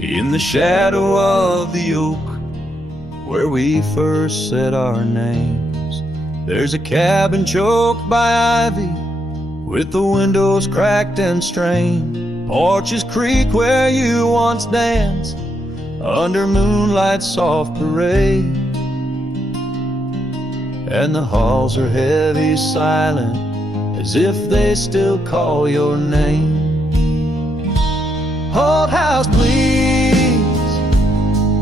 In the shadow of the oak where we first said our names, there's a cabin choked by ivy with the windows cracked and strained. Porches creak where you once danced under moonlight's soft parade, and the halls are heavy, silent, as if they still call your name. Old house bleeds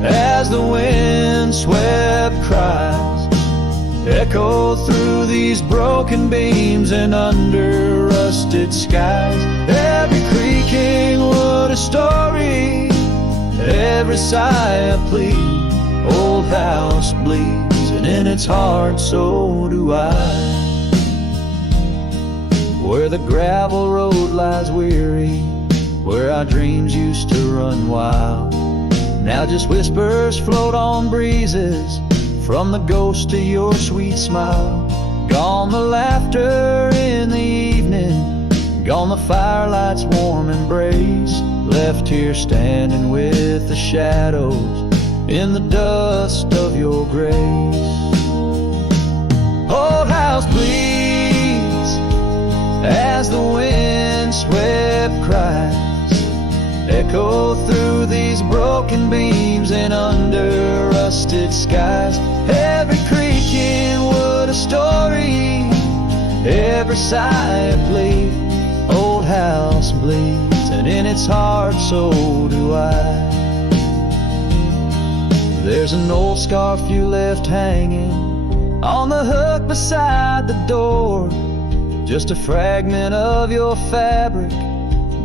as the wind-swept cries echo through these broken beams and under rusted skies. Every creaking wood a story, every sigh a plea. Old house bleeds, and in its heart so do I. Where the gravel road lies weary, where our dreams used to run wild, now just whispers float on breezes from the ghost of your sweet smile. Gone the laughter in the evening, gone the firelight's warm embrace, left here standing with the shadows in the dust of your grace. Old house bleeds as the wind swept cries echo through these broken beams and under rusted skies. Every creaking wood a story, every sigh a plea. Old house bleeds, and in its heart so do I. There's an old scarf you left hanging on the hook beside the door, just a fragment of your fabric,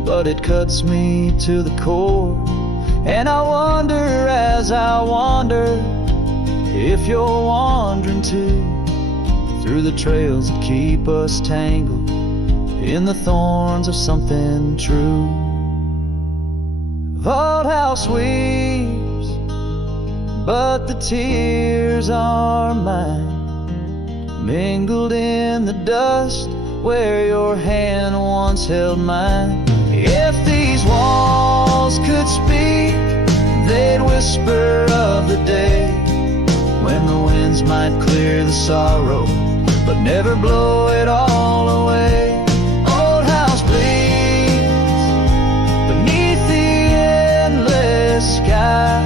but it cuts me to the core. And I wonder as I wander if you're wandering too, through the trails that keep us tangled in the thorns of something true. Old house weeps, but the tears are mine, mingled in the dust where your hand once held mine. If these walls could speak, they'd whisper of the day when the winds might clear the sorrow, but never blow it all away. Old house bleeds beneath the endless sky,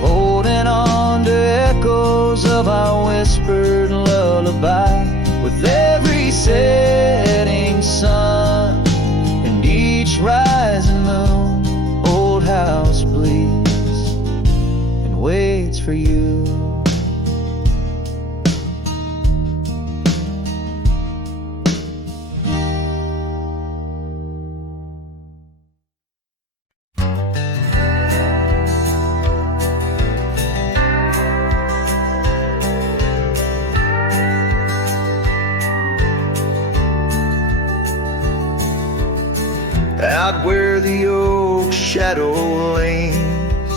holding on to echoes of our whispered lullaby. With every setting sun and each rising moon, old house bleeds and waits for you. Out where the oak shadow leans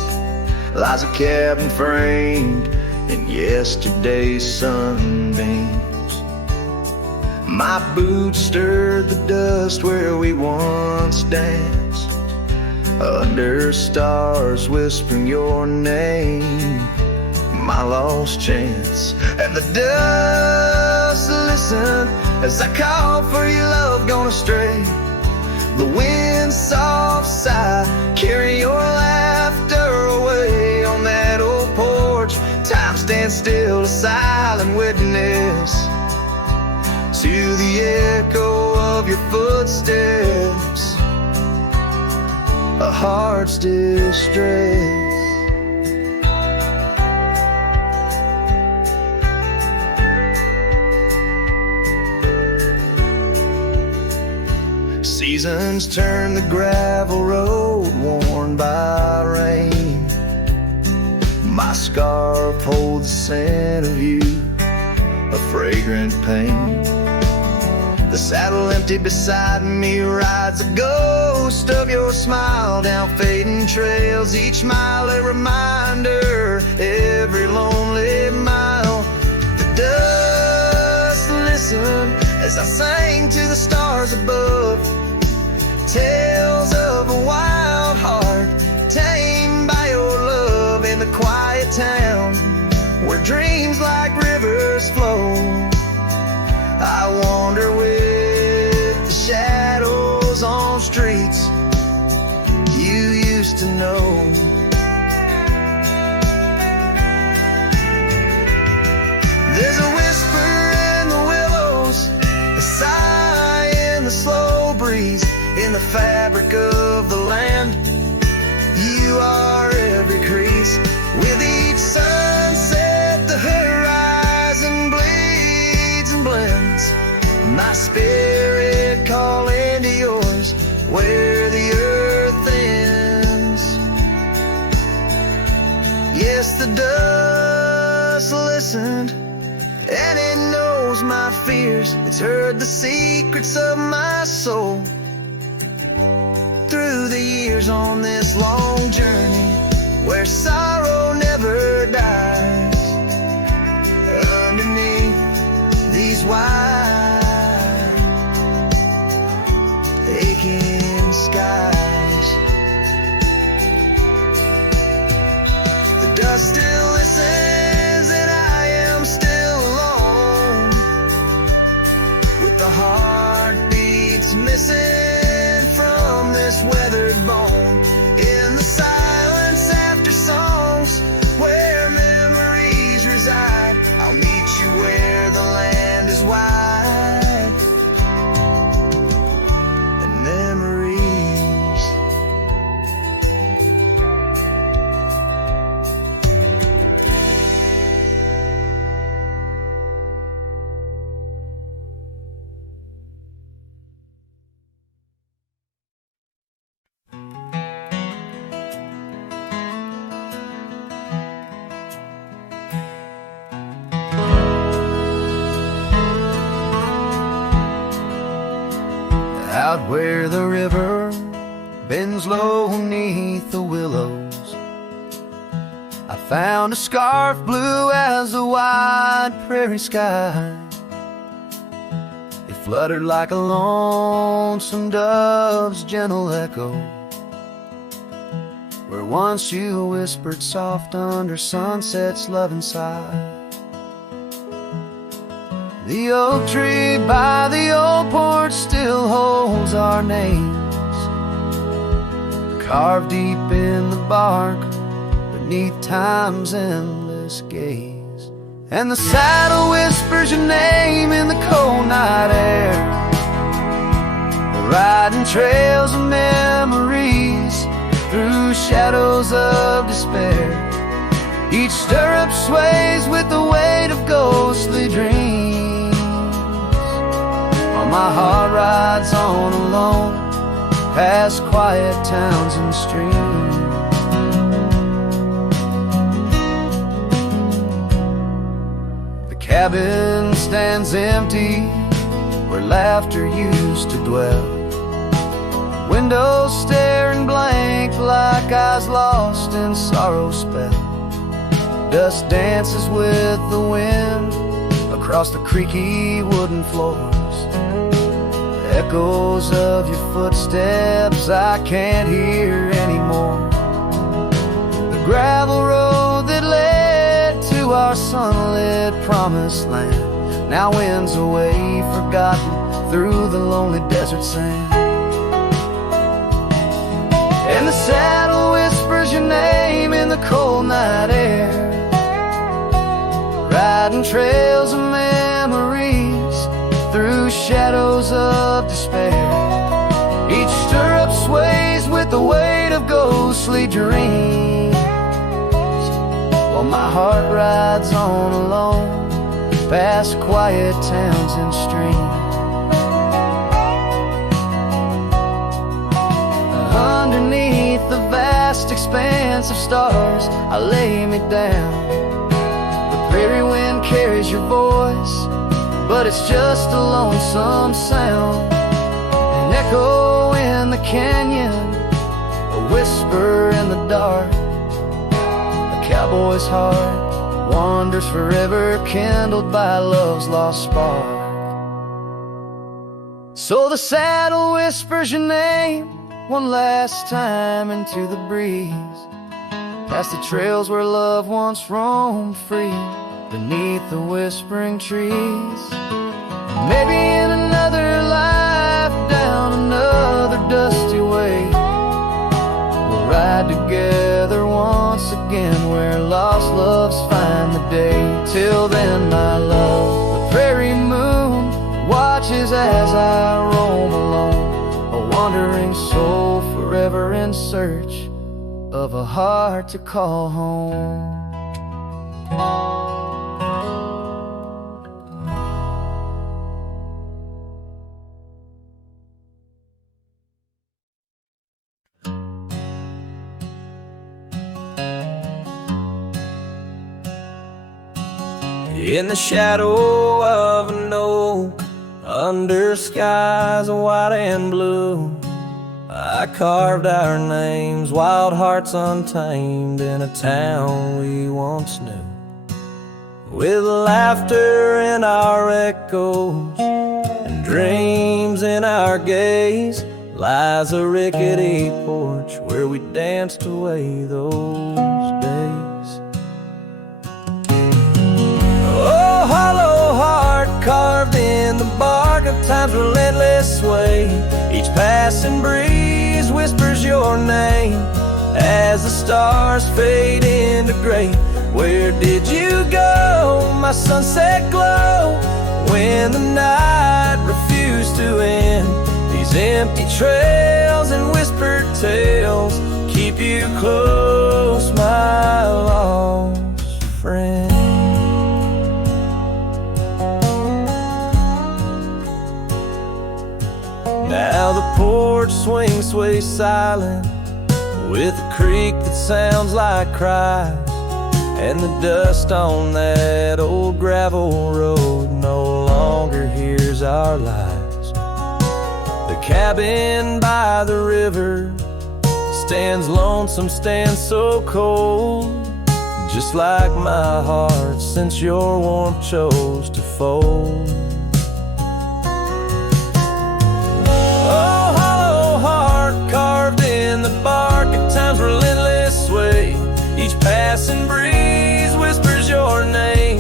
lies a cabin framed in yesterday's sunbeams. My boots stirred the dust where we once danced, under stars whispering your name, my lost chance. And the dust listened as I called for your love gone astray. The wind's soft sigh carry your laughter away. On that old porch, time stands still, a silent witness to the echo of your footsteps, a heart's distress. Seasons turn the gravel road worn by rain. My scarf holds the scent of you, a fragrant pain. The saddle empty beside me rides a ghost of your smile down fading trails, each mile a reminder, every lonely mile. The dust listened as I sang to the stars above, tales of a wild heart tamed by your love in the quiet town where dreams like rivers flow. I wander with the shadows on streets you used to know. There's a whisper in the willows, a sigh in the slow breeze, in the fabric of the land. You are every crease. With each sunset the horizon bleeds and blends, my spirit calling to yours where the earth ends. Yes, the dust listened and it knows my fears. It's heard the secrets of my soul through the years on this long journey where sorrow never dies. Underneath these wide aching skies, the dust still listens and I am still alone, with the heartbeats missing from this weathered bone. In the silence after songs where memories reside, I'll meet you where the land is wide and memories. Out where the river bends low beneath the willows, I found a scarf blue as the wide prairie sky. It fluttered like a lonesome dove's gentle echo, where once you whispered soft under sunset's loving sigh. The oak tree by the old porch still holds our names, carved deep in the bark beneath time's endless gaze. And the saddle whispers your name in the cold night air, riding trails of memories through shadows of despair. Each stirrup sways with the weight of ghostly dreams, while my heart rides on alone past quiet towns and streams. The cabin stands empty where laughter used to dwell, windows staring blank like eyes lost in sorrow's spell. Dust dances with the wind across the creaky wooden floors, echoes of your footsteps I can't hear anymore. The gravel road that led to our sunlit promised land now winds away forgotten through the lonely desert sand. And the saddle whispers your name in the cold night air, riding trails of memories through shadows of despair. Each stirrup sways with the weight of ghostly dreams, while my heart rides on alone past quiet towns and streams. Underneath the vast expanse of stars I lay me down. Prairie wind carries your voice, but it's just a lonesome sound. An echo in the canyon, a whisper in the dark. A cowboy's heart wanders forever, kindled by love's lost spark. So the saddle whispers your name one last time into the breeze, past the trails where love once roamed free, beneath the whispering trees. Maybe in another life, down another dusty way, we'll ride together once again, where lost loves find the day. Till then, my love, the prairie moon watches as I roam alone, a wandering soul forever in search of a heart to call home. In the shadow of an oak, under skies of white and blue, I carved our names, wild hearts untamed, in a town we once knew. With laughter in our echoes and dreams in our gaze, lies a rickety porch where we danced away those days. Oh, hollow heart carved in the bark of time's relentless sway, each passing breeze whispers your name as the stars fade into gray. Where did you go, my sunset glow, when the night refused to end? These empty trails and whispered tales keep you close, my lost friend. Now the porch swings, sways silent, with a creak that sounds like cries, and the dust on that old gravel road no longer hears our lies. The cabin by the river stands lonesome, stands so cold, just like my heart since your warmth chose to fold. Oh, hollow heart carved in the bark at time's relentless sway, each passing breeze whispers your name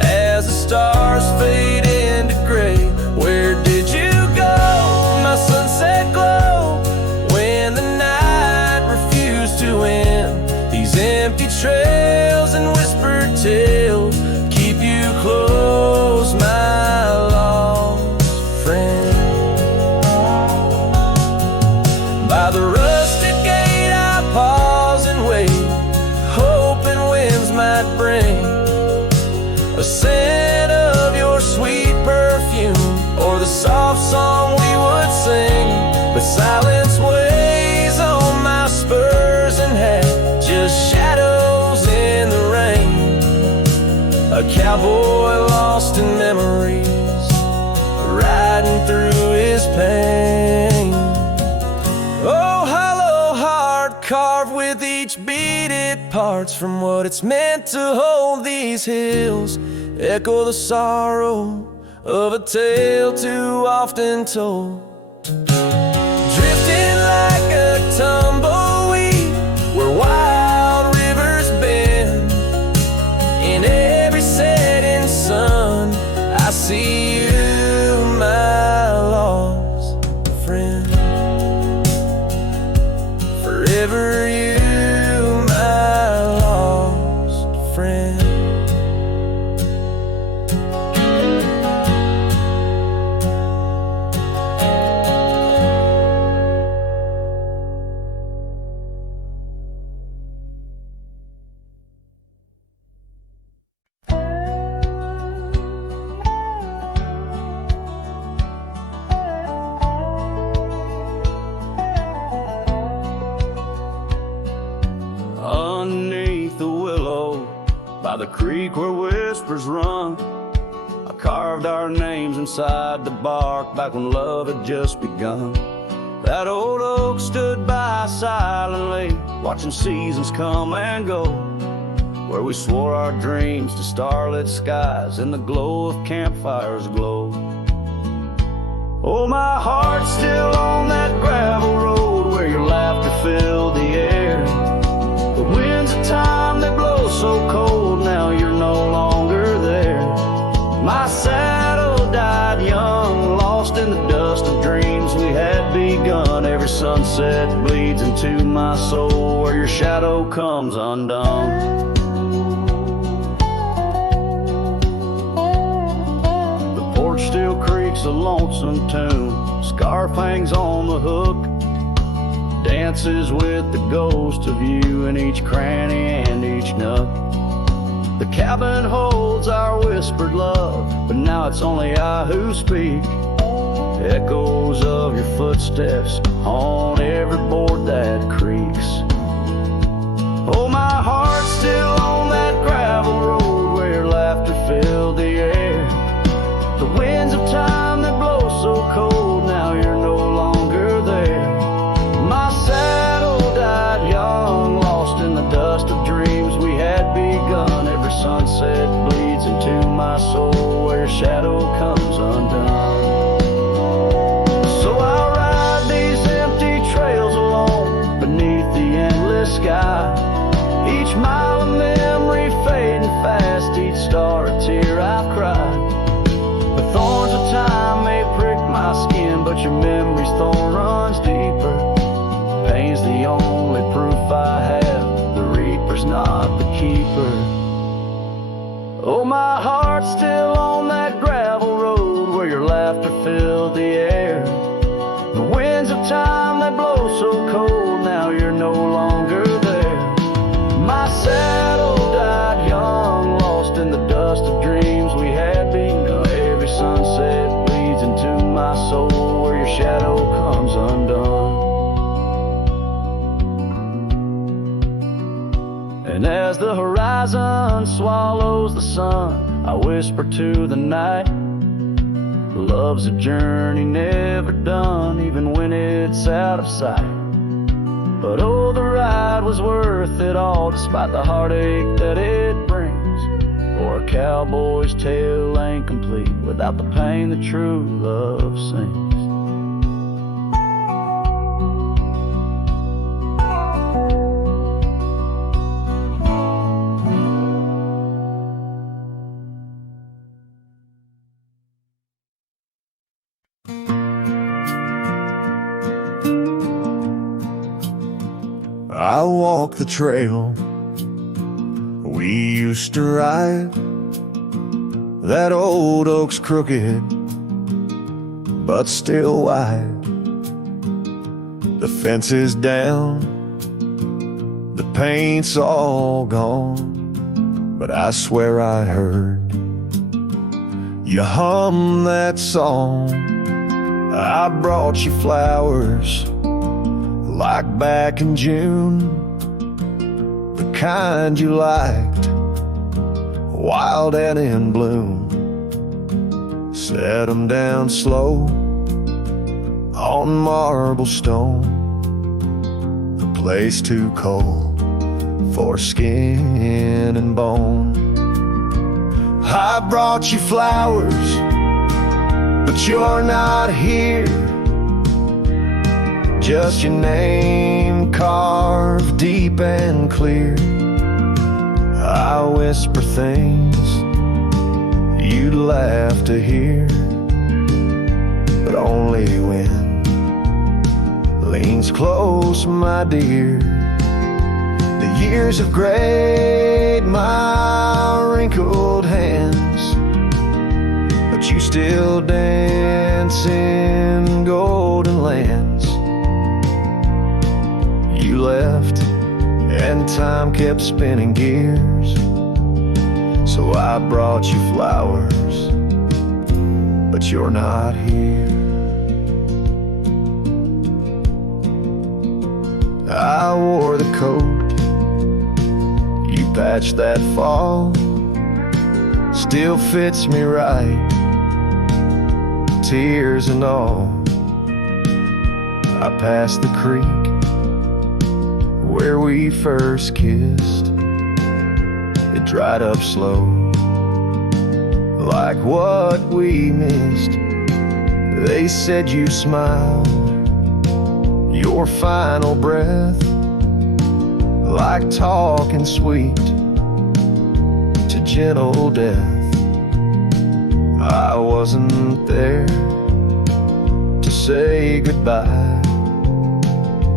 as the stars fade into gray. Where did you go, my sunset glow, when the night refused to end? These empty trails and whispered tales keep you close, my lost friend. By the rusted gate I pause and wait, hoping winds might bring a scent of your sweet perfume, or the soft song we would sing. But silence weighs on my spurs and hat, just shadows in the rain. A cowboy lost in memories, riding through his pain. Oh, hollow heart carved with each beaded parts from what it's meant to hold. These hills echo the sorrow of a tale too often told, drifting like a tumbleweed where wild rivers bend. In every setting sun I see you, my lost friend. Forever you, my lost friend. Underneath the willow, by the creek where whispers run, I carved our names inside the bark back when love had just begun. That old oak stood by silently, watching seasons come and go, where we swore our dreams to starlit skies and the glow of campfires glow. Oh, my heart's still on that gravel road lost in the dust of dreams we had begun. Every sunset bleeds into my soul where your shadow comes undone. The porch still creaks a lonesome tune. Scarf hangs on the hook, dances with the ghost of you in each cranny and each nook. The cabin holds our whispered love, but now it's only I who speak. Echoes of your footsteps on every board that creaks. Oh, my heart's still on that gravel road where your laughter filled the air. The winds of time that blow so cold, now you're no longer there. My saddle died young, lost in the dust of dreams we had begun. Every sunset bleeds into my soul where your shadow comes undone. So I'll ride these empty trails alone beneath the endless sky. Each mile of memory fading fast, each star a tear I've cried. The thorns of time may prick my skin, but your memory's thorn runs deeper. Pain's the only proof I have, the reaper's not the keeper. Oh, my heart's still on that gravel road where your laughter filled the air. The winds of time that blow so cold, now you're no longer there. My saddle died young, lost in the dust of dreams we had begun. Every sunset bleeds into my soul where your shadow comes undone. And as the horizon swallows the sun, I whisper to the night, love's a journey never done, even when it's out of sight. But oh, the ride was worth it all, despite the heartache that it brings. For a cowboy's tale ain't complete without the pain that true love sings. I walk the trail we used to ride. That old oak's crooked, but still wide. The fence is down, the paint's all gone, but I swear I heard you hum that song. I brought you flowers like back in June, the kind you liked, wild and in bloom. Set 'em down slow on marble stone, the place too cold for skin and bone. I brought you flowers, but you're not here. Just your name carved deep and clear. I whisper things you'd laugh to hear, but only when leans close, my dear. The years have grayed my wrinkled hands, but you still dance in golden lands. You left and time kept spinning gears, so I brought you flowers, but you're not here. I wore the coat you patched that fall, still fits me right, tears and all. I passed the creek where we first kissed. It dried up slow, like what we missed. They said you smiled, your final breath, like talking sweet to gentle death. I wasn't there, say goodbye,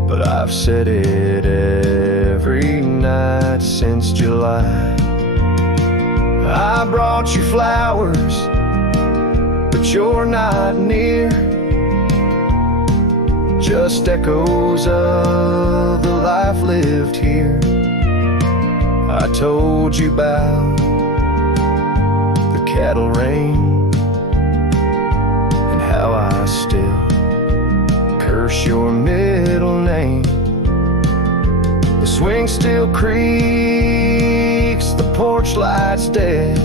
but I've said it every night since July. I brought you flowers, but you're not near. Just echoes of the life lived here. I told you about the cattle rain and how I still curse your middle name. The swing still creaks, the porch light's dead,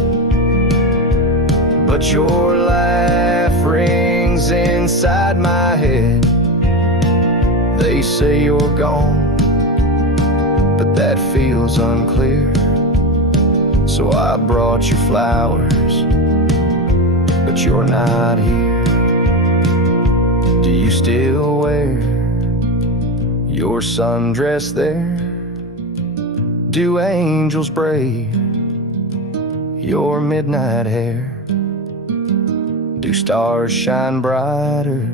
but your laugh rings inside my head. They say you're gone, but that feels unclear. So I brought you flowers, but you're not here. Do you still wear your sundress there? Do angels braid your midnight hair? Do stars shine brighter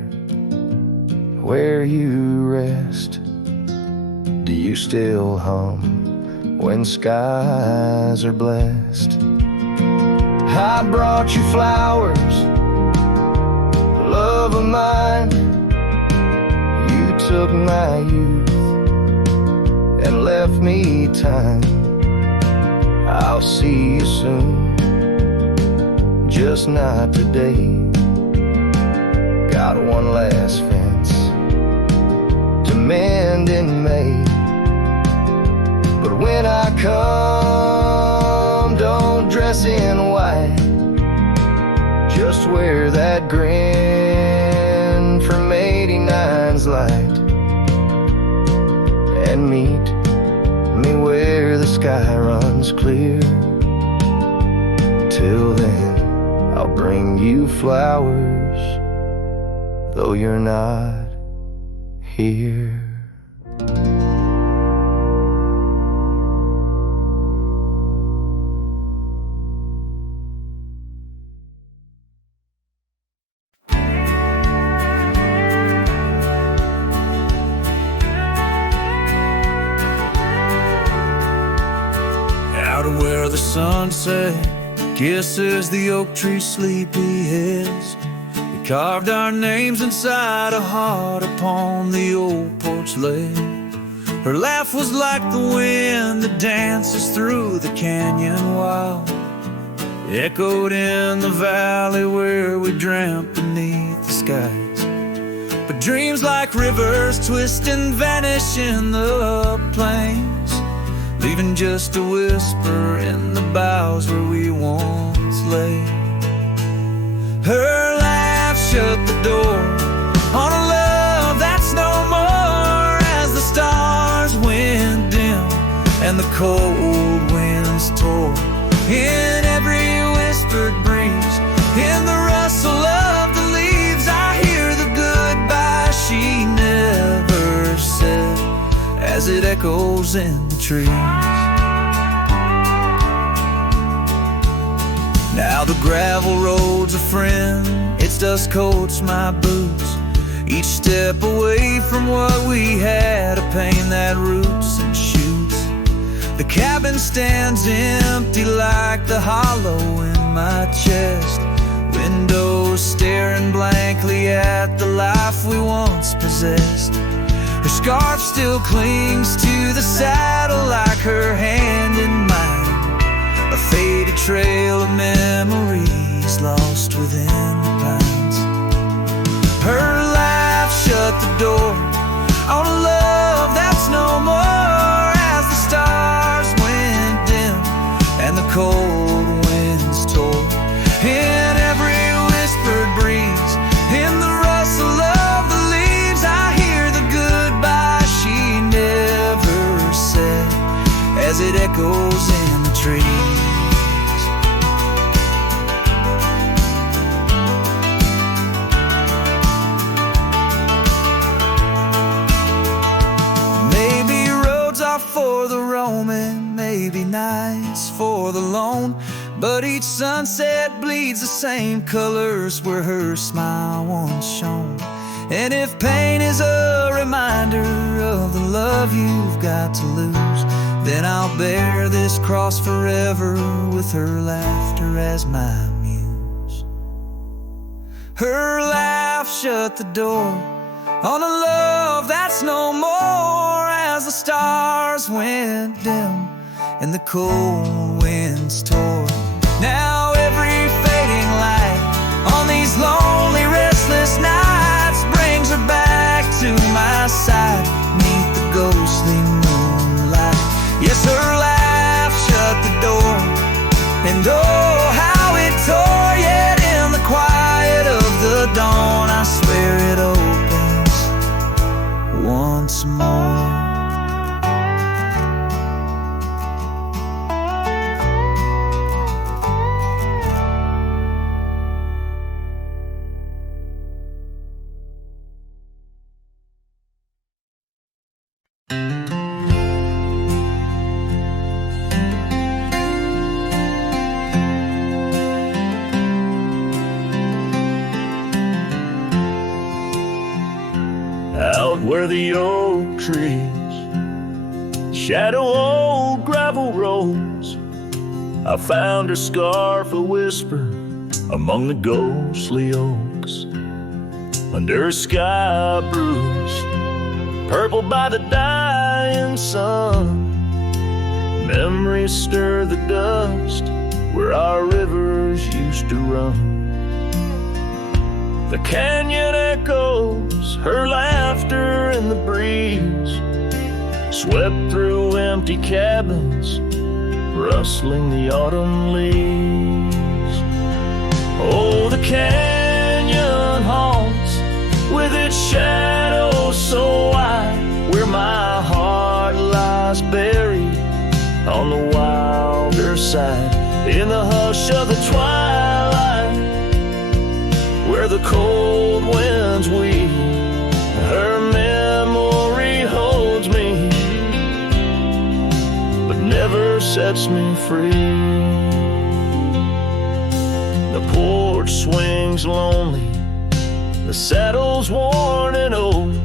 where you rest? Do you still hum when skies are blessed? I brought you flowers, love of mine. You took my youth and left me time. I'll see you soon, just not today. Got one last fence to mend in May, but when I come, don't dress in white. Just wear that grin from 89's light, and meet me where the sky runs clear. Till then, I'll bring you flowers, though you're not here. Out of where the sunset kisses the oak tree sleepy heads, we carved our names inside a heart upon the old porch ledge. Her laugh was like the wind that dances through the canyon wild, echoed in the valley where we dreamt beneath the skies. But dreams like rivers twist and vanish in the plains, leaving just a whisper in the boughs where we once lay. Her laugh shut the door on a love that's no more, as the stars went dim and the cold winds tore. In every whispered breeze, in the rustle of the leaves, I hear the goodbye she never said as it echoes in the trees. Now the gravel road's a friend, its dust coats my boots, each step away from what we had, a pain that roots and shoots. The cabin stands empty like the hollow in my chest, windows staring blankly at the life we once possessed. Her scarf still clings to the saddle like her hand in mine, a faded trail of memories lost within the pines. Her laugh shut the door on a love that's no more, as the stars went dim and the cold winds tore. In every whispered breeze, in the rustle of the leaves, I hear the goodbye she never said as it echoes in the trees. For the roaming, maybe nights for the lone, but each sunset bleeds the same colors where her smile once shone. And if pain is a reminder of the love you've got to lose, then I'll bear this cross forever with her laughter as my muse. Her laugh shut the door on a love that's no more, as the stars went dim and the cold winds tore. Now every fading light on these lonely, restless nights brings her back to my side, neath the ghostly moonlight. Yes, her laugh shut the door, and oh, how it tore. Yet in the quiet of the dawn, I swear it opens once more. Out where the oak trees shadow old gravel roads, I found her scarf a whisper among the ghostly oaks. Under her sky bruised, purple by the dying sun, memories stir the dust where our rivers used to run. The canyon echoes her laughter in the breeze, swept through empty cabins, rustling the autumn leaves. Oh, the canyon haunts with its shadows so wide, where my heart lies buried on the wilder side. In the hush of the twilight, where the cold winds weep, her memory holds me, but never sets me free. The porch swings lonely, the saddle's worn and old.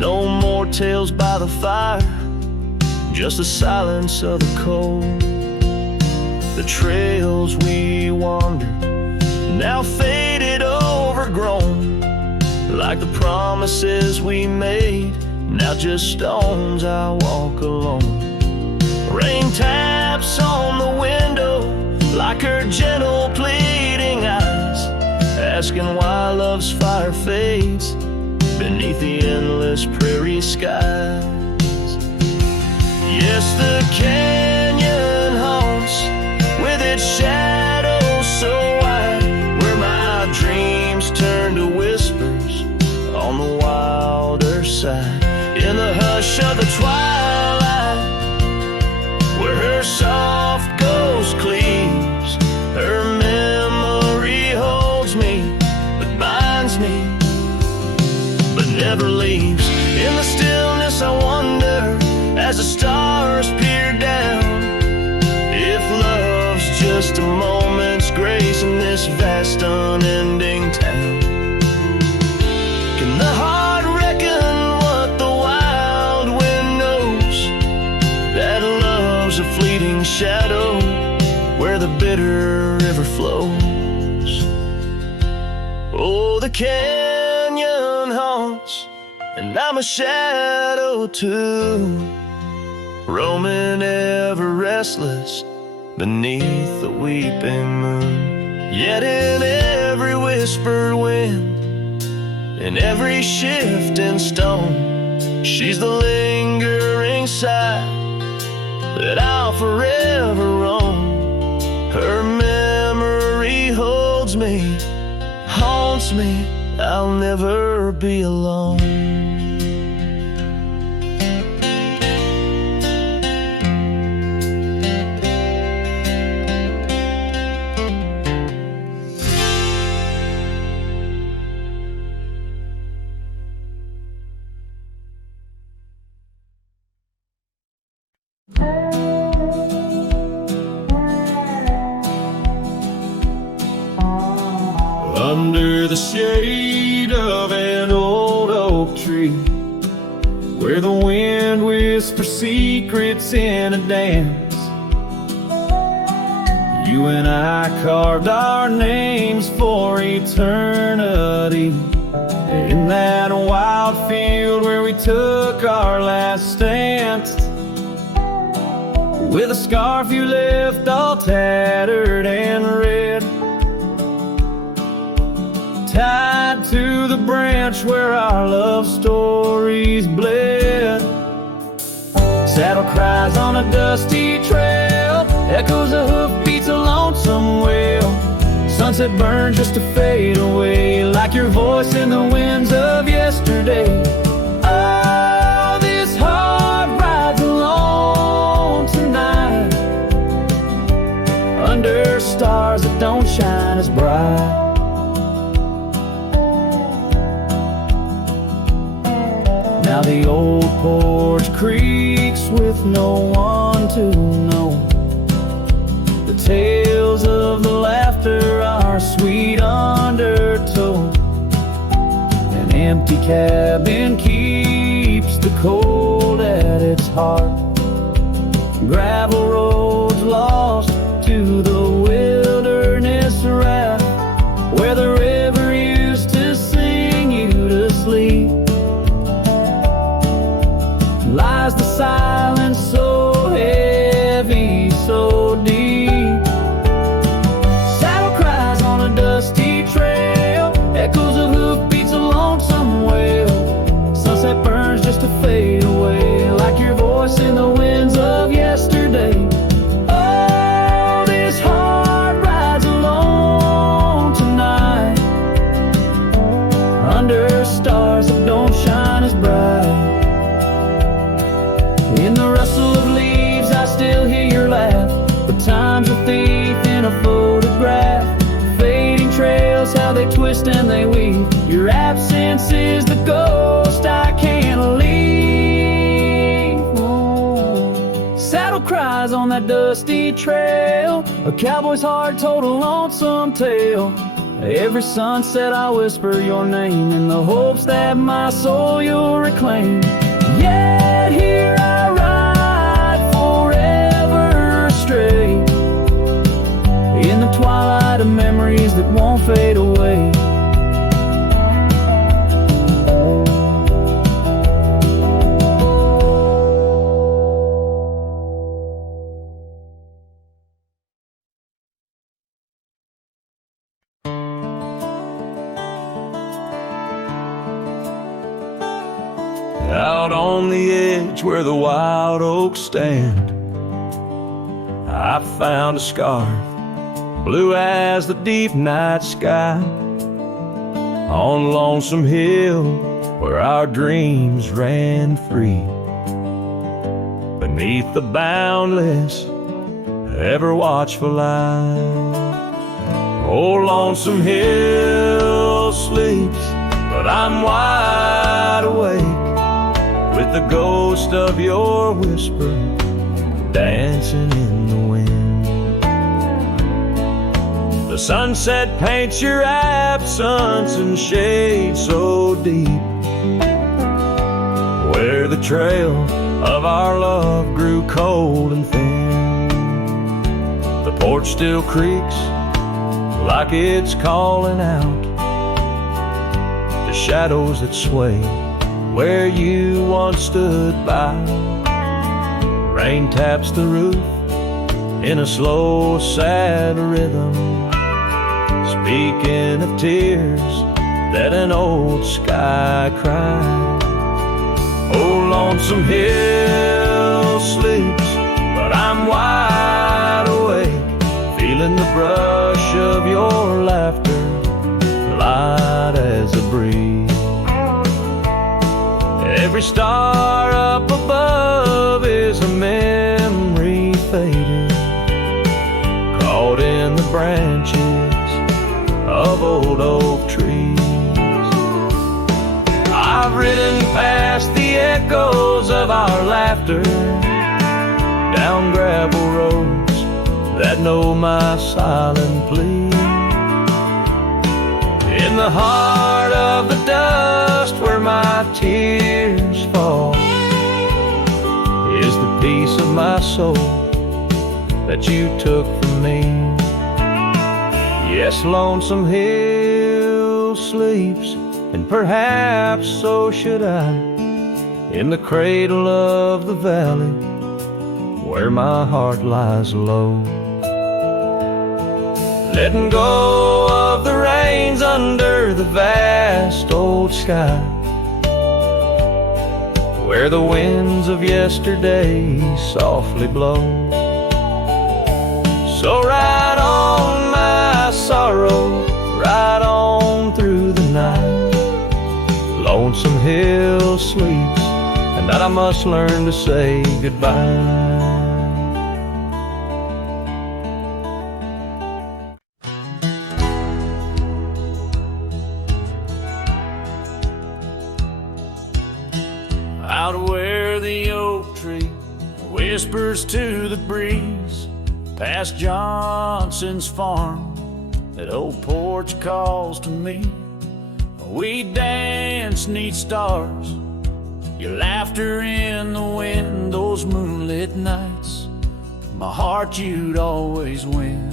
No more tales by the fire, just the silence of the cold. The trails we wandered, now faded, overgrown, like the promises we made, now just stones I walk alone. Rain taps on the window like her gentle pleading eyes, asking why love's fire fades beneath the endless prairie skies. Yes, the canyon haunts with its shadows so wide, where my dreams turn to whispers on the wilder side. In the hush of the twilight, where her soft ghost cleaves, her memory holds me, but binds me, but never leaves. In the stillness I wonder, as the stars peer down, if love's just a moment's grace in this vast unending town. Can the heart reckon what the wild wind knows, that love's a fleeting shadow where the bitter river flows? Oh, the canyon haunts, and I'm a shadow too, roaming ever restless beneath the weeping moon. Yet in every whispered wind, in every shifting stone, she's the lingering sigh that I'll forever roam. Her memory holds me, haunts me, I'll never be alone. Under the shade of an old tree, where the wind whispers secrets in a dance. You and I carved our names for eternity, in that wild field where we took our last stance. With a scarf you left all tattered and red, tied to the branch where our love stories bled. Saddle cries on a dusty trail, echoes of hoofbeats, a lonesome wail. Sunset burns just to fade away, like your voice in the winds of yesterday. Oh, this heart rides alone tonight, under stars that don't shine as bright. Now the old porch creaks with no one to know. The tales of the laughter are sweet undertow. An empty cabin keeps the cold at its heart. Gravel roads lost to the wilderness raft, where the river used to sing you to sleep. Lies the silence so heavy, so deep. Saddle cries on a dusty trail, echoes of hoofbeats, a lonesome wail. Sunset burns just to fade away, like your voice in the winds of yesterday. Oh, this heart rides alone tonight, under stars that don't shine as bright. In the rustle of leaves I still hear your laugh, but time's a thief in a photograph. Fading trails, how they twist and they weave. Your absence is the ghost I can't leave. Oh. Saddle cries on that dusty trail, a cowboy's heart told a lonesome tale. Every sunset I whisper your name, in the hopes that my soul you'll reclaim. Yet here I ride forever astray, in the twilight of memories that won't fade away. Out on the edge where the wild oaks stand, I found a scarf, blue as the deep night sky, on Lonesome Hill where our dreams ran free, beneath the boundless, ever watchful eye. Oh, Lonesome Hill sleeps, but I'm wide awake, with the ghost of your whisper dancing in the wind. The sunset paints your absence in shade so deep, where the trail of our love grew cold and thin. The porch still creaks like it's calling out to shadows that sway where you once stood by. Rain taps the roof in a slow, sad rhythm, speaking of tears that an old sky cried. Oh, Lonesome Hill sleeps, but I'm wide awake, feeling the brush of your laughter, light as a breeze. Every star up above is a memory faded, caught in the branches of old oak trees. I've ridden past the echoes of our laughter, down gravel roads that know my silent plea. In the heart of the dust where my tears soul that you took from me. Yes, Lonesome Hill sleeps, and perhaps so should I, in the cradle of the valley where my heart lies low. Letting go of the reins under the vast old sky, where the winds of yesterday softly blow. So ride on, my sorrow, ride on through the night. Lonesome Hill sleeps, and that I must learn to say goodbye. Out where the oak tree whispers to the breeze, past Johnson's farm, that old porch calls to me. We dance 'neath stars, your laughter in the wind, those moonlit nights, my heart you'd always win.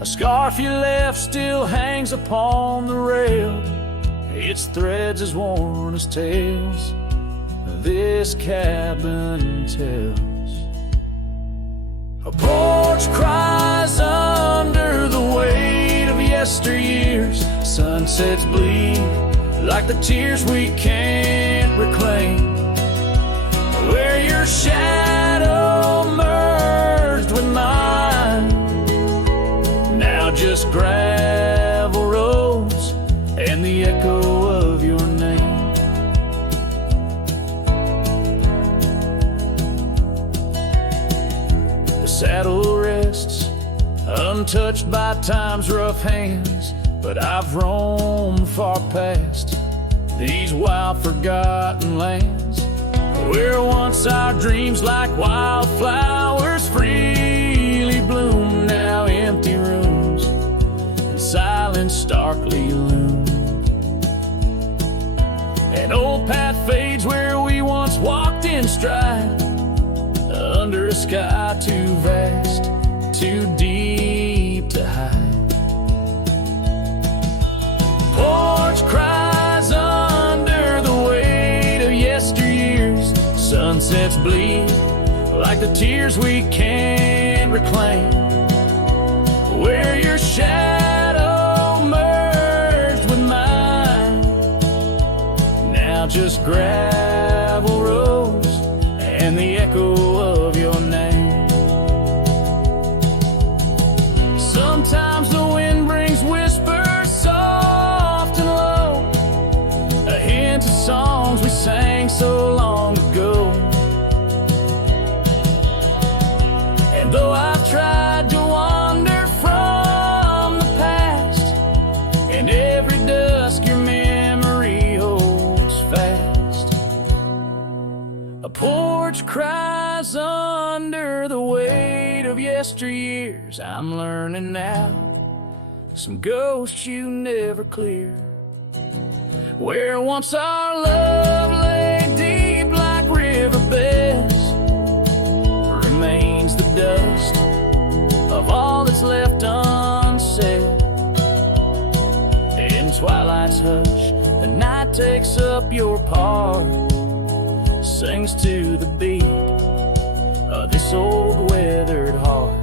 A scarf you left still hangs upon the rail, its threads as worn as tales this cabin tells. A porch cries under the weight of yesteryears. Sunsets bleed like the tears we can't reclaim, where your shadow merged with mine. Now just gravel roads and the echo of your name. The saddle rests untouched by time's rough hands, but I've roamed far past these wild forgotten lands, where once our dreams like wildflowers freely bloom. Now empty rooms and silence starkly loom. An old path fades where we once walked in stride, under a sky too vast, too deep to hide. Porch cries under the weight of yesteryears. Sunsets bleed like the tears we can't reclaim, where your shadow merged with mine. Now just gravel roads and the echo of your name. Sometimes the wind brings whispers soft and low, a hint of songs we sang so long ago. And though I've tried to wander from the past, in every dusk your memory holds fast. A porch cries under the weight of yesteryears. I'm learning now, some ghosts you never clear, where once our love lay deep like riverbeds, remains the dust of all that's left unsaid. In twilight's hush, the night takes up your part, sings to the beat of this old weathered heart.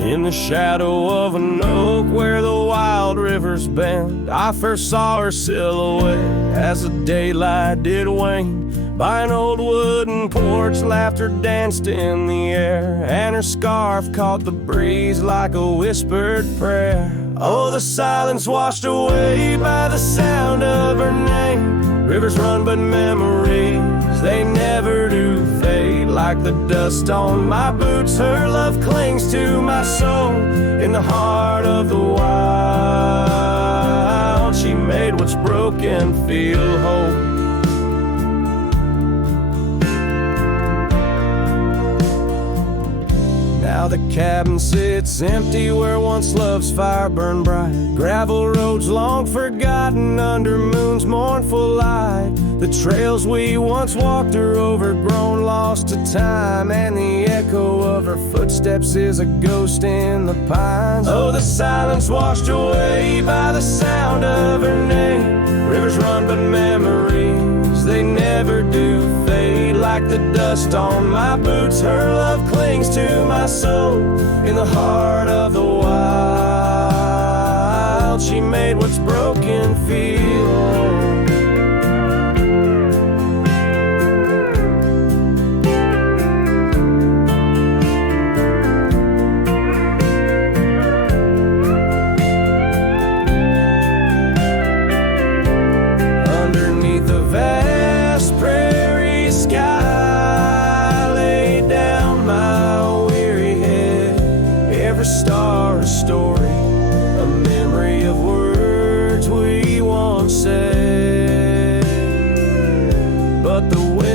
In the shadow of an oak where the wild rivers bend, I first saw her silhouette as the daylight did wane. By an old wooden porch, laughter danced in the air, and her scarf caught the breeze like a whispered prayer. Oh, the silence washed away by the sound of her name. Rivers run but memories, they never do fade, like like the dust on my boots. Her love clings to my soul in the heart of the wild. She made what's broken feel whole. Now the cabin sits empty where once love's fire burned bright. Gravel roads long forgotten under moon's mournful light. The trails we once walked are overgrown, lost to time, and the echo of her footsteps is a ghost in the pines. Oh, the silence washed away by the sound of her name. Rivers run but memories, they never do fade. Like the dust on my boots, her love clings to my soul in the heart of the wild. She made what's broken feel whole.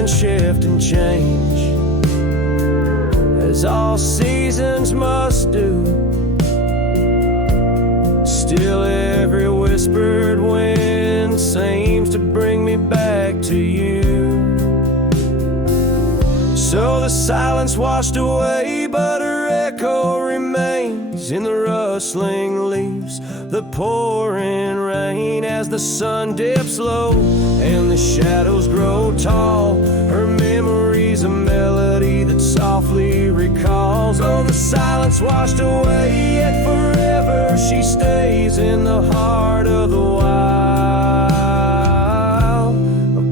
Shift and change, as all seasons must do. Still every whispered wind seems to bring me back to you. So the silence washed away, but her echo remains in the rustling leaves, the pouring rain. As the sun dips low and the shadows grow tall, her memory's a melody that softly recalls. Oh, the silence washed away, yet forever she stays in the heart of the wild,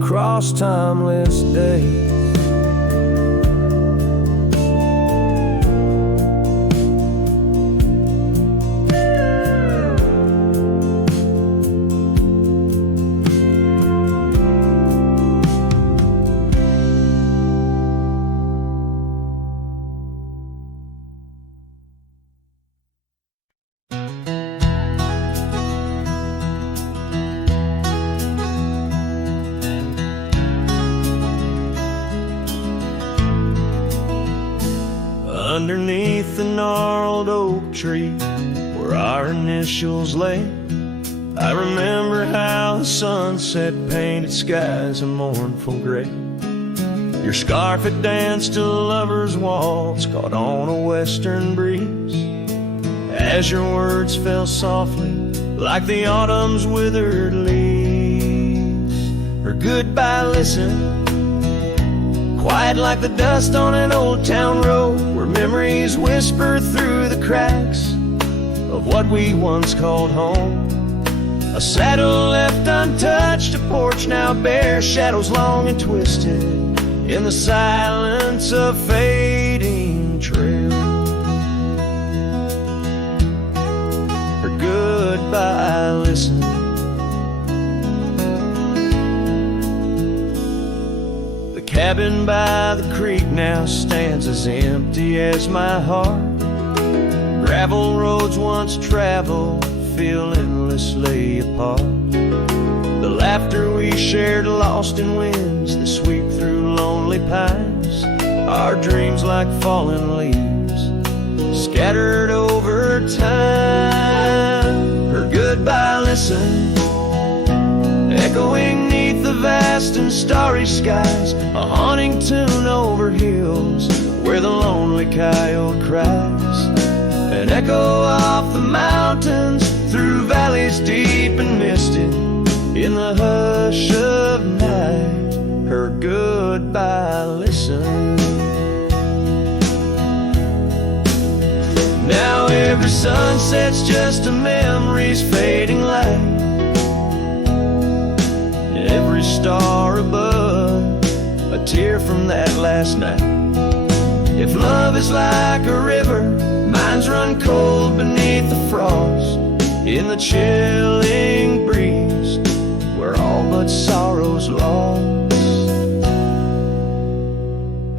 across timeless days. Underneath the gnarled oak tree where our initials lay, I remember how the sunset painted skies a mournful gray. Your scarf had danced a lover's waltz caught on a western breeze, as your words fell softly like the autumn's withered leaves. Her goodbye listened, quiet like the dust on an old town road, where memories whisper through the cracks of what we once called home. A saddle left untouched, a porch now bare, shadows long and twisted in the silence of fading trail. Her goodbye listen, the cabin by the creek now stands as empty as my heart. Gravel roads once traveled feel endlessly apart. The laughter we shared lost in winds that sweep through lonely pines. Our dreams like fallen leaves scattered over time. Her goodbye listened, echoing neath the vast and starry skies, a haunting tune over hills where the lonely coyote cries, an echo off the mountains through valleys deep and misted in the hush of night. Her goodbye listen. Now every sunset's just a memory's fading light, every star above a tear from that last night. If love is like a river, mine's run cold beneath the frost, in the chilling breeze where all but sorrow's lost.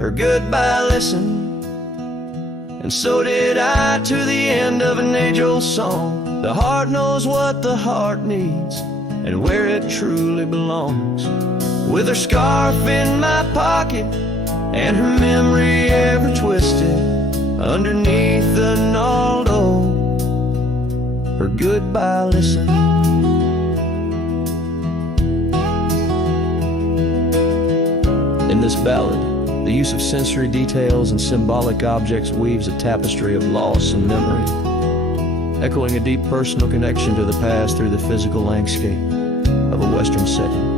Her goodbye listen. And so did I to the end of an age-old song. The heart knows what the heart needs and where it truly belongs. With her scarf in my pocket and her memory ever twisted underneath the gnarled oak, her goodbye listen. In this ballad, the use of sensory details and symbolic objects weaves a tapestry of loss and memory, echoing a deep personal connection to the past through the physical landscape of a Western setting.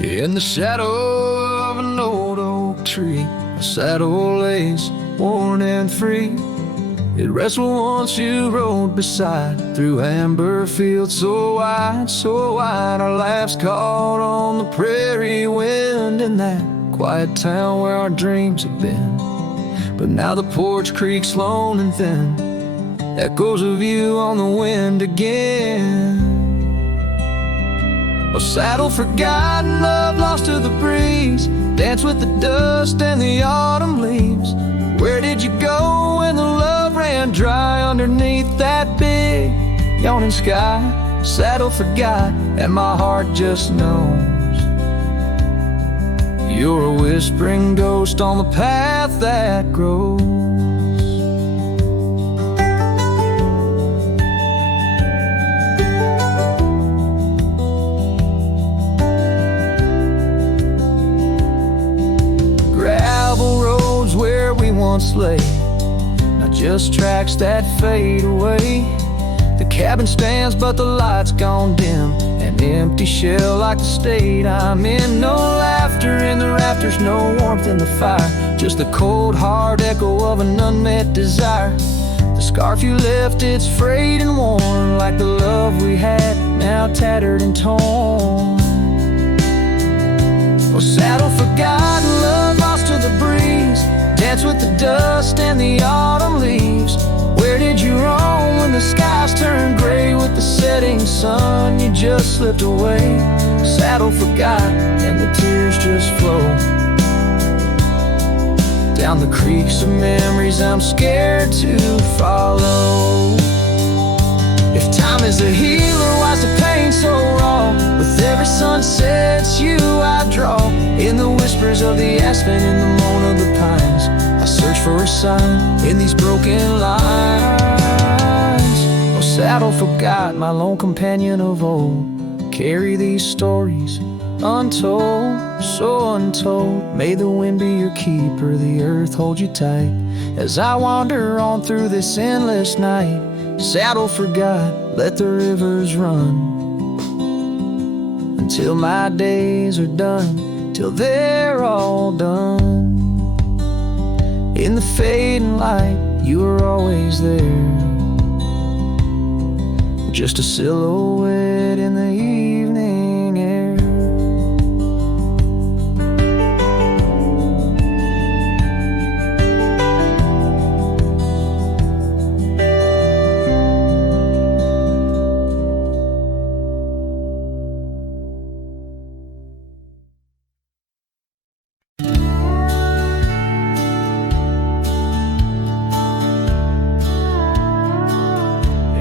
In the shadow of an old oak tree, a sad old lace, worn and free, it rests where once you rode beside, through amber fields so wide, our laughs caught on the prairie wind, in that quiet town where our dreams have been. But now the porch creaks lone and thin, echoes of you on the wind again. A saddle forgotten, love lost to the breeze, dance with the dust and the autumn leaves. Where did you go when the love ran dry underneath that big yawning sky? Saddle forgot, and my heart just knows you're a whispering ghost on the path that grows. Once lay, not just tracks that fade away. The cabin stands but the light's gone dim, an empty shell like the state I'm in. No laughter in the rafters, no warmth in the fire, just the cold hard echo of an unmet desire. The scarf you left, it's frayed and worn, like the love we had, now tattered and torn. Oh, saddle forgotten, love lost to the breeze, dance with the dust and the autumn leaves. Where did you roam when the skies turned gray with the setting sun? You just slipped away. Saddle forgot, and the tears just flow down the creeks of memories I'm scared to follow. If time is a healer, why's the pain so raw? With every sunset, it's you I draw. In the whispers of the aspen, in the moan of the pines, I search for a sign in these broken lines. Oh, saddle forgot, my lone companion of old, carry these stories untold, so untold. May the wind be your keeper, the earth hold you tight, as I wander on through this endless night. Saddle forgot, let the rivers run until my days are done, till they're all done. In the fading light, you were always there, just a silhouette in the evening air.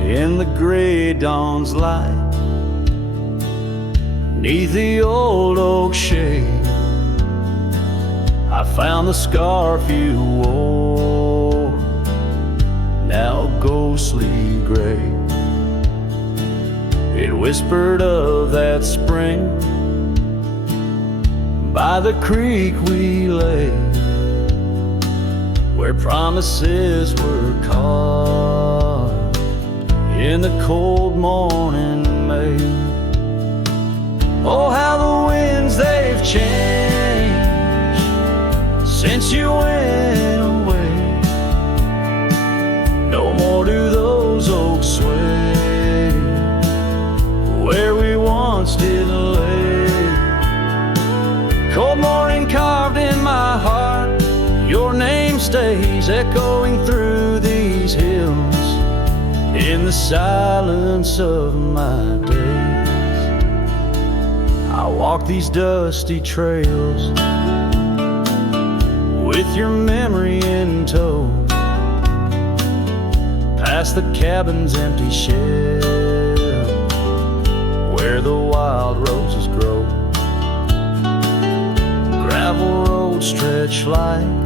In the gray dawn's light, 'neath the old oak shade, I found the scarf you wore, now ghostly gray. It whispered of that spring by the creek we lay, where promises were carved in the cold morning May. Oh, how the winds they've changed since you went away. No more do those those oaks sway, where we once did lay. Cold morning carved in my heart, your name stays echoing through these hills in the silence of my days. I walk these dusty trails with your memory in tow, past the cabin's empty shell where the wild roses grow. Gravel roads stretch like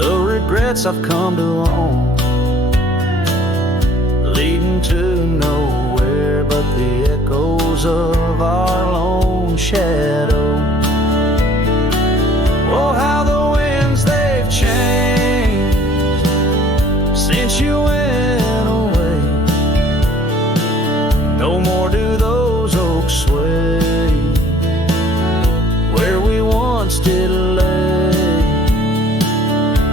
the regrets I've come to own, leading to nowhere but the echoes of our lone shadow. Oh, how the winds they've changed since you went away. No more do those oaks sway, where we once did lay.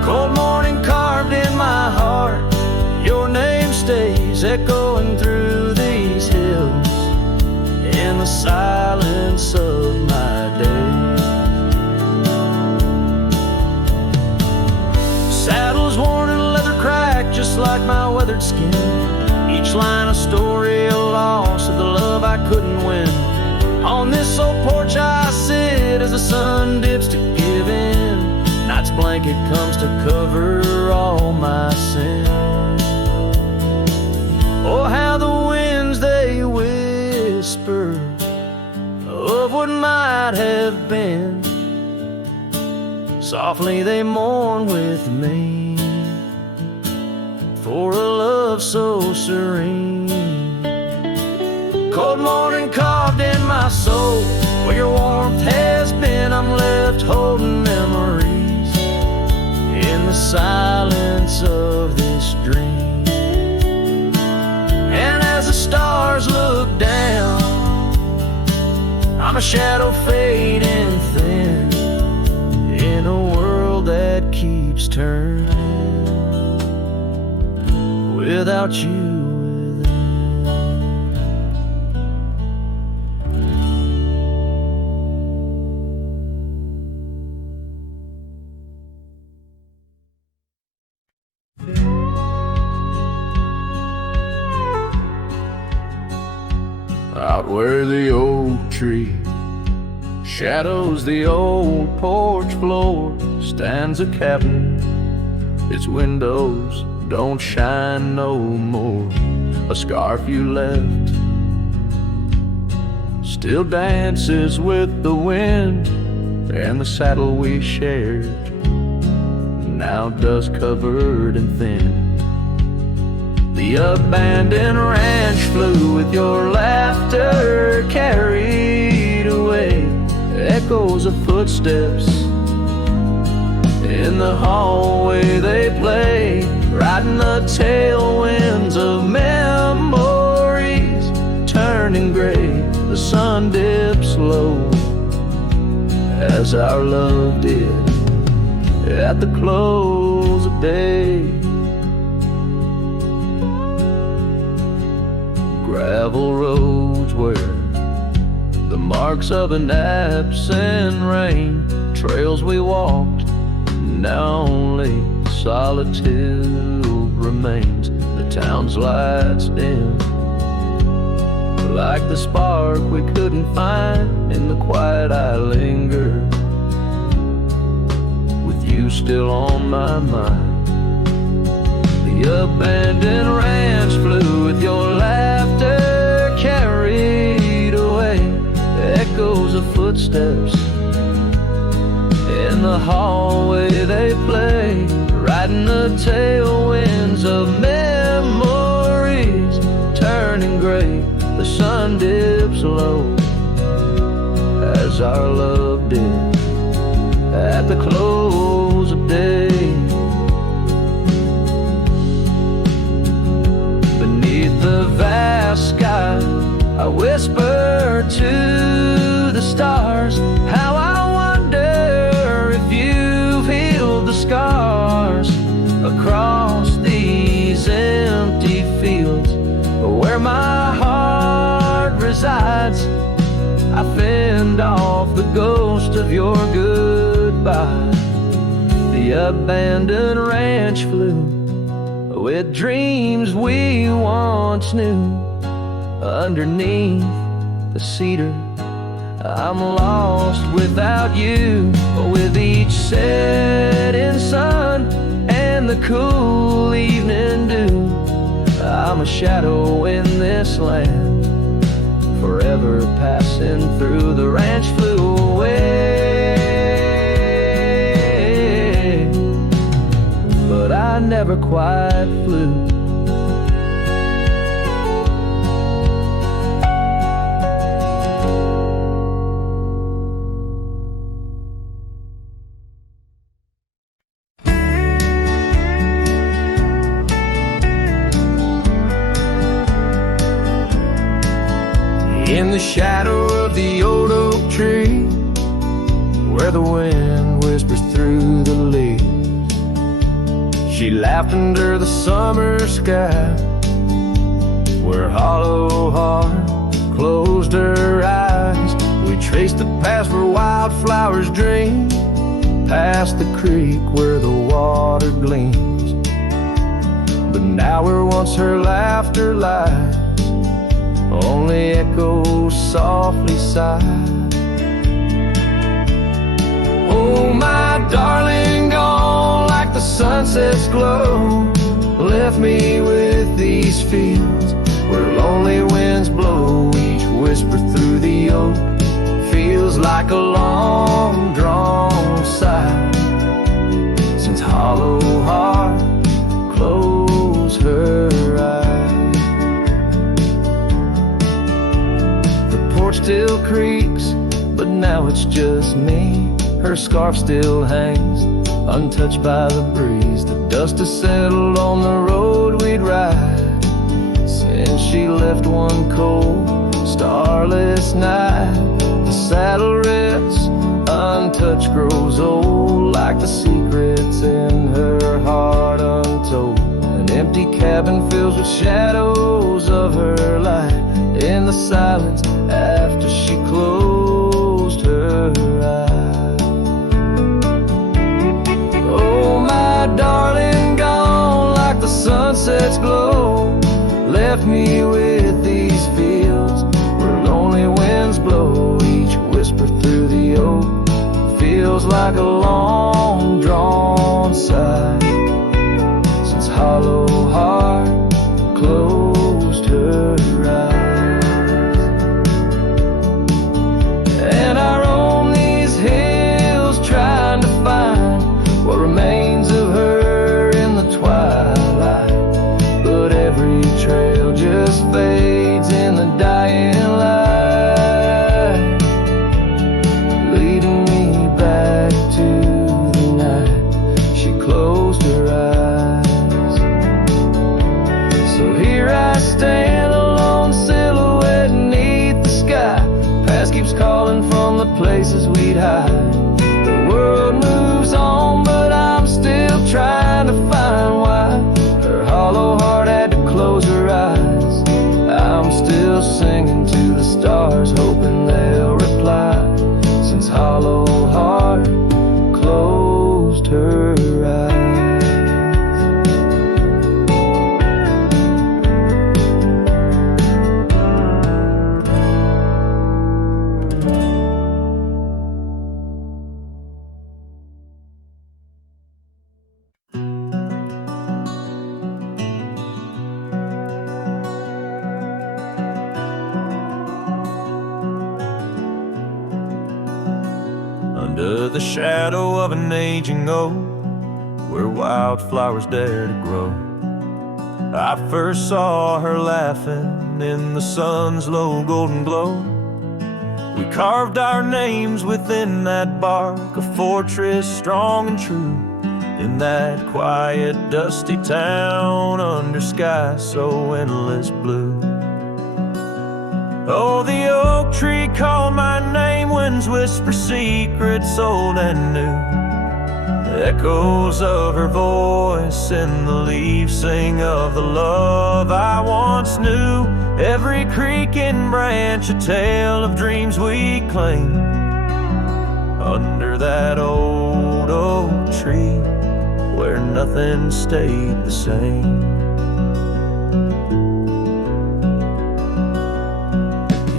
Cold morning carved in my heart, your name stays echoing through these hills in the silence of my days. Saddles worn and leather cracked just like my weathered skin, each line a story, a loss of the love I couldn't win. On this old porch I sit as the sun dips to give in, night's blanket comes to cover all my sin. Oh, how the winds they whisper of what might have been, softly they mourn with me for a love so serene. Cold morning carved in my soul, where your warmth has been, I'm left holding memories in the silence of this dream. And as the stars look down, I'm a shadow fading thin in a world that keeps turning without you within. Out where the oak tree shadows the old porch floor stands a cabin. Its windows don't shine no more. A scarf you left still dances with the wind, and the saddle we shared, now dust covered and thin. The abandoned ranch flew with your laughter carried away. Echoes of footsteps in the hallway they play, riding the tailwinds of memories turning gray. The sun dips low as our love did at the close of day. Gravel roads where the marks of an absent rain, trails we walked, now only solitude remains. The town's lights dim like the spark we couldn't find. In the quiet I linger, with you still on my mind. The abandoned ranch flew with your laughter carried away. Echoes of footsteps in the hallway they play, riding the tailwinds of memories turning gray. The sun dips low as our love did at the close of day. Beneath the vast sky I whisper to the stars, how I wonder if you've healed the scars across these sides. I fend off the ghost of your goodbye. The abandoned ranch flew with dreams we once knew. Underneath the cedar, I'm lost without you. With each setting sun and the cool evening dew, I'm a shadow in this land, forever passing through. The ranch flew away, but I never quite flew. In the shadow of the old oak tree, where the wind whispers through the leaves, she laughed under the summer sky, where hollow heart closed her eyes. We traced the path where wildflowers dream, past the creek where the water gleams. But now where once her laughter lies, only echoes softly sigh. Oh, my darling, gone like the sunset's glow, left me with these fields where lonely winds blow. Each whisper through the oak feels like a long drawn sigh, since hollow heart closed her eyes. Still creaks, but now it's just me. Her scarf still hangs, untouched by the breeze. The dust has settled on the road we'd ride, since she left one cold, starless night. The saddle rests, untouched, grows old, like the secrets in her heart untold. An empty cabin fills with shadows of her light, in the silence after she closed her eyes. Oh, my darling, gone like the sunset's glow, left me with these fields where lonely winds blow. Each whisper through the oak feels like a long drawn sigh, since hollow heart closed her eyes. And I roam these hills trying to find what remains of her in the twilight, but every trail just fades in the dying light, leading me back to the night she closed her eyes. So here I stand, alone, silhouette beneath the sky. Past keeps calling from the places we'd hide. The world moves on, but I'm still trying to find why her hollow heart had to close her eyes. I'm still singing to the stars, hoping they'll reply, since hollow heart closed her eyes. Under the shadow of an aging oak, where wildflowers dare to grow, I first saw her laughing in the sun's low golden glow. We carved our names within that bark, a fortress strong and true, in that quiet, dusty town under sky so endless blue. Oh, the oak tree called my name, winds whisper secrets old and new. The echoes of her voice and the leaves sing of the love I once knew. Every every creek and branch a tale of dreams we claim. Under that old oak tree where nothing stayed the same.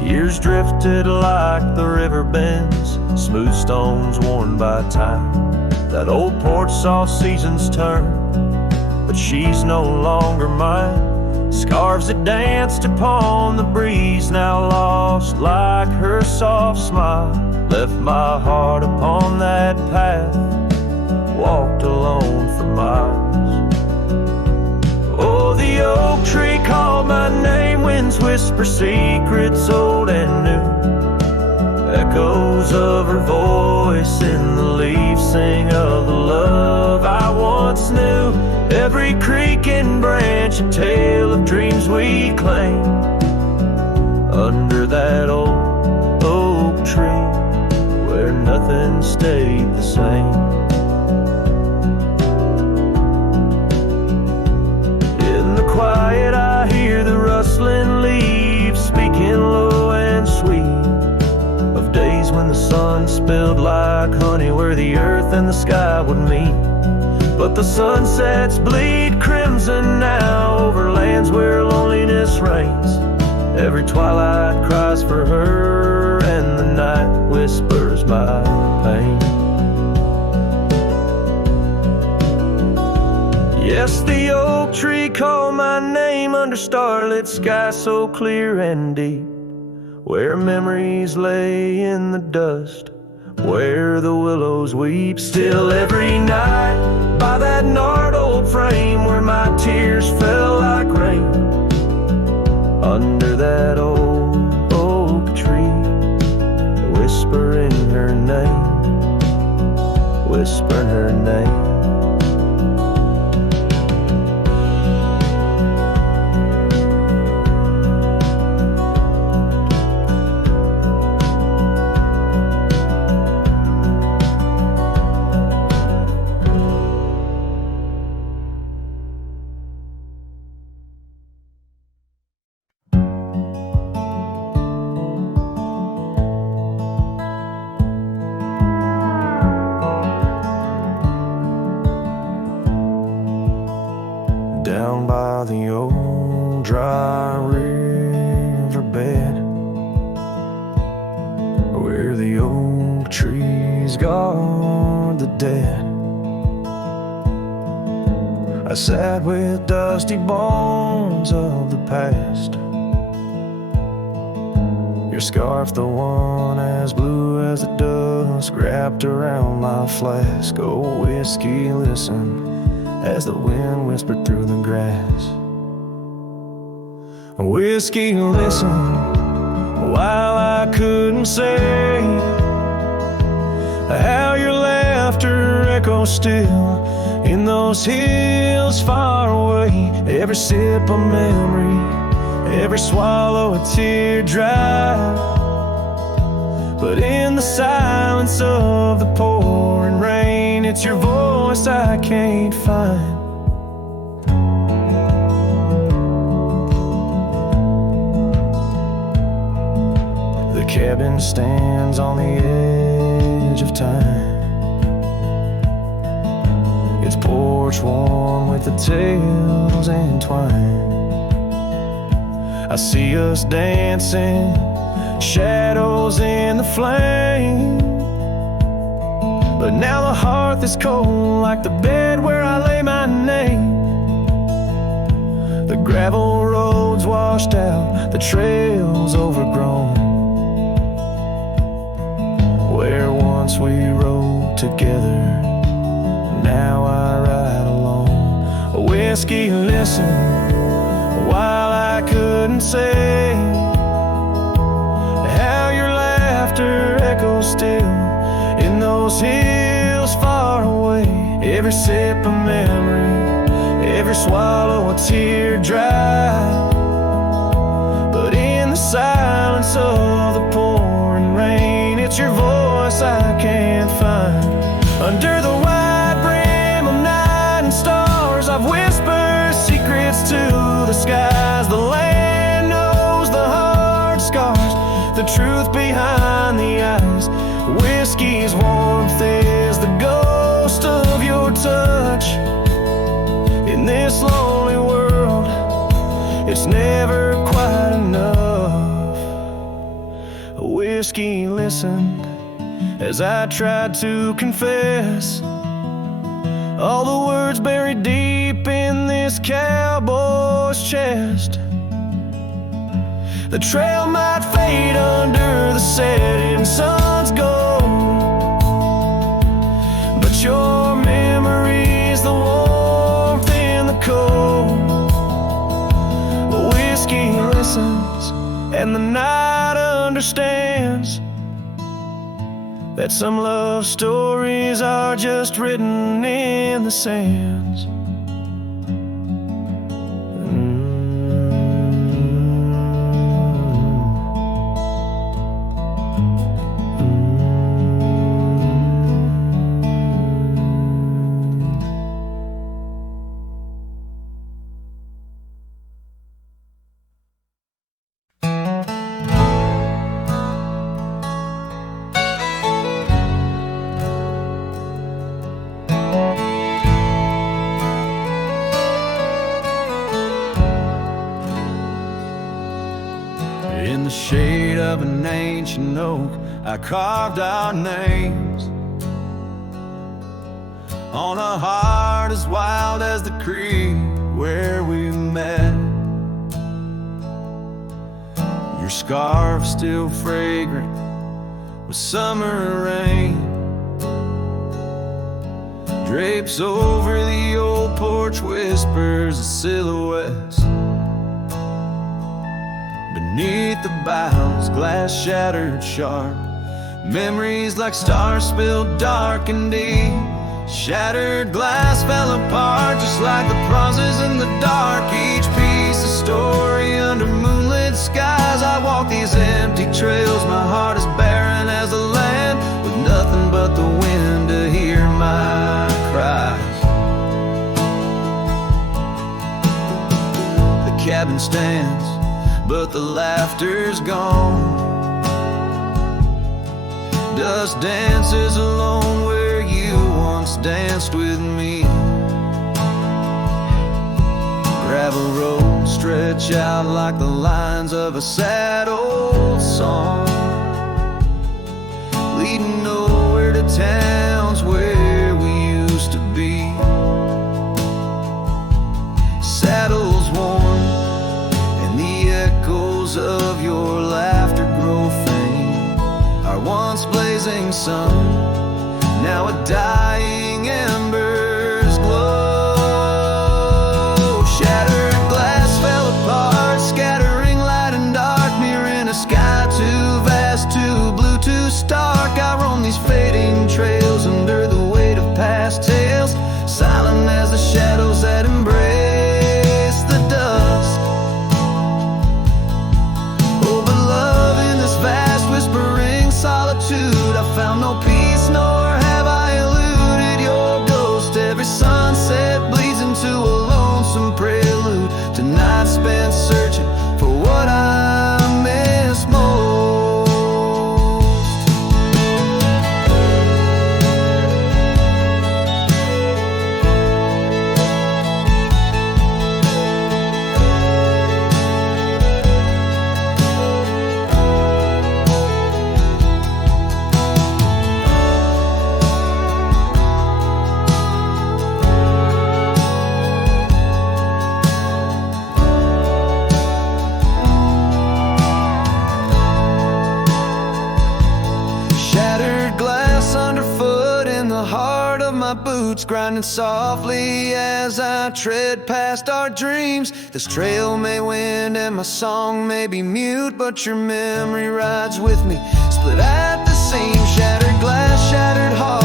Years drifted like the river bends, smooth stones worn by time. That old porch saw seasons turn, but she's no longer mine. Scarves that danced upon the breeze, now lost like her soft smile. Left my heart upon that path, walked alone for miles. Oh, the oak tree called my name, winds whisper secrets old and new. Echoes of her voice in the leaves sing of the love I once knew. Every creek and branch a tale of dreams we claim. Under that old oak tree where nothing stayed the same. In the quiet I hear the rustling leaves speaking low and sweet of days when the sun spilled like honey where the earth and the sky would meet. But the sunsets bleed crimson now over lands where loneliness reigns. Every twilight cries for her and the night whispers my pain. Yes, the oak tree called my name under starlit sky so clear and deep, where memories lay in the dust, where the willows weep. Still every night by that gnarled old frame where my tears fell like rain. Under that old oak tree, whispering her name, whispering her name. Down by the old dry riverbed, where the oak trees guard the dead, I sat with dusty bones of the past. Your scarf, the one as blue as the dusk, wrapped around my flask. Oh, whiskey, listen as the wind whispered through the grass. Whiskey, listen, while I couldn't say how your laughter echoes still in those hills far away. Every sip a memory, every swallow a tear dry. But in the silence of the pouring rain, it's your voice I can't find. The cabin stands on the edge of time, its porch warm with the tales entwined. I see us dancing, shadows in the flame. But now the hearth is cold like the bed where I lay my name. The gravel roads washed out, the trails overgrown, where once we rode together, now I ride alone. A whiskey, listen, while I couldn't say how your laughter echoes still in those hills far away. Every sip a memory, every swallow a tear dry. But in the silence of the pouring rain, it's your voice I can't find. Under the wide brim of night and stars, I've whispered secrets to the skies. The land knows the the truth behind the eyes. Whiskey's warmth is the ghost of your touch. In this lonely world, it's never quite enough. Whiskey listened as I tried to confess all the words buried deep in this cowboy's chest. The trail might fade under the setting sun's gold, but your memory's the warmth in the cold. Whiskey listens and the night understands that some love stories are just written in the sands. In the shade of an ancient oak, I carved our names on a heart as wild as the creek where we met. Your scarf still fragrant with summer rain drapes over the old porch, whispers of silhouettes. Beneath the boughs, glass shattered sharp, memories like stars spilled dark and deep. Shattered glass fell apart just like the pauses in the dark. Each piece a story under moonlit skies. I walk these empty trails, my heart is barren as a land, with nothing but the wind to hear my cries. The cabin stands, but the laughter's gone. Dust dances alone where you once danced with me. Gravel roads stretch out like the lines of a sad old song, leading nowhere to towns where we used to be. Saddles worn and the echoes of your laughter grow faint. Our once blazing sun, now a dying embers glow. Shattered glass fell apart, scattering light and dark, mirroring a sky too vast, too blue, too stark. I roam these fading trails under the weight of past tales, silent as the shadows that embrace the dusk. Oh, but love in this vast whispering solitude, I found no peace, nor have I eluded your ghost. Every sunset bleeds into a lonesome prelude to nights spent searching for what I miss most. Boots grinding softly as I tread past our dreams. This trail may wind and my song may be mute, but your memory rides with me, split at the seam. Shattered glass, shattered heart,